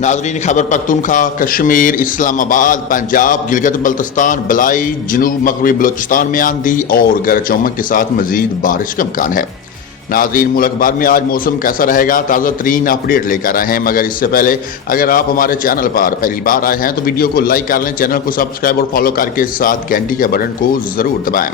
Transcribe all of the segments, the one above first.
नाजरीन, खैबर पख्तूनख्वा, कश्मीर, इस्लामाबाद, पंजाब, गिलगित बल्तिस्तान, बलाई, जनूब मगरबी बलोचिस्तान में आंधी और गरज चमक के साथ मजीद बारिश का इम्कान है। नाजरीन, मुल्क भर में आज मौसम कैसा रहेगा, ताज़ा तरीन अपडेट लेकर आए हैं। मगर इससे पहले अगर आप हमारे चैनल पर पहली बार आए हैं तो वीडियो को लाइक कर लें, चैनल को सब्सक्राइब और फॉलो करके साथ घंटी के बटन को ज़रूर दबाएं।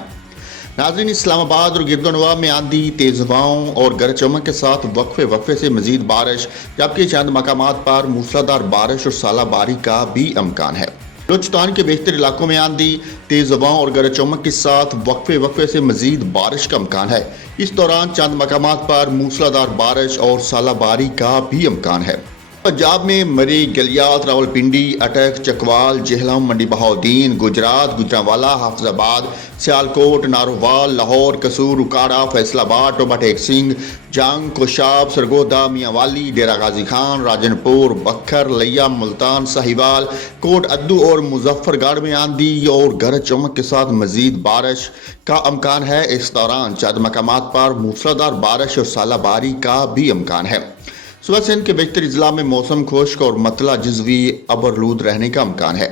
नाज़रीन, इस्लामाबाद और गिरदोनवा में आंधी, तेज हवाओं और गरज चमक के साथ वक्फे से मजीद बारिश, जबकि चंद मकामात पर मूसलाधार बारिश और सालाबारी का भी इम्कान है। बलूचिस्तान के बेशतर इलाकों में आंधी, तेज हवाओं और गरज चमक के साथ वक्फे से मजीद बारिश का इम्कान है। इस दौरान चंद मकामात पर मूसलाधार बारिश और सालाबारी का भी इम्कान है। पंजाब में मरी, गलियात, रावलपिंडी, अटक, चकवाल, जेहलम, मंडी बहाउद्दीन, गुजरात, गुजरांवाला, हाफिजाबाद, सियालकोट, नारोवाल, लाहौर, कसूर, उकाड़ा, फैसलाबाद, टोबा टेक सिंह, जंग, कोशाब, सरगोदा, मियांवाली, डेरा गाजी खान, राजनपुर, बखर, लिया, मुल्तान, साहिवाल, कोट अद्दू और मुजफ्फरगढ़ में आंधी और गरज चमक के साथ मजीद बारिश का इम्कान है। इस दौरान चंद मकामात पर मूसलाधार बारिश और सालाबारी का भी इम्कान है। सुबह सिंध के बेशतर अजला में मौसम खुश्क और मतला जज़वी अबरलूद रहने का इम्कान है।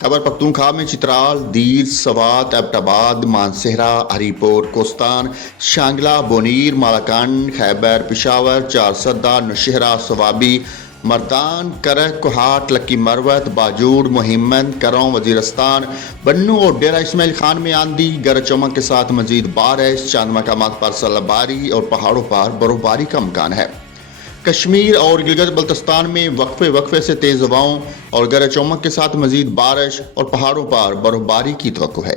खैबर पख्तूनख्वा में चित्राल, दीर, सवात, एबटाबाद, मानसेहरा, हरीपुर, कोस्तान, शांगला, बोनीर, मालाकंड, खैबर, पिशावर, चारसदा, नौशहरा, सवाबी, मर्दान, करक, कोहाट, लक्की मरवत, बाजूड़, मुहिम्मद, करौं, वजीरस्तान, बन्नू और डेरा इस्माइल खान में आंधी, गरज चमक के साथ मजीद बारिश, चंद मकामात पर सालाबारी और पहाड़ों पर बर्फबारी का इम्कान है। कश्मीर और गिलगित बल्तिस्तान में वक्फे से तेज हवाओं और गरज चमक के साथ मजीद बारिश और पहाड़ों पर बर्फबारी की तवक्को है।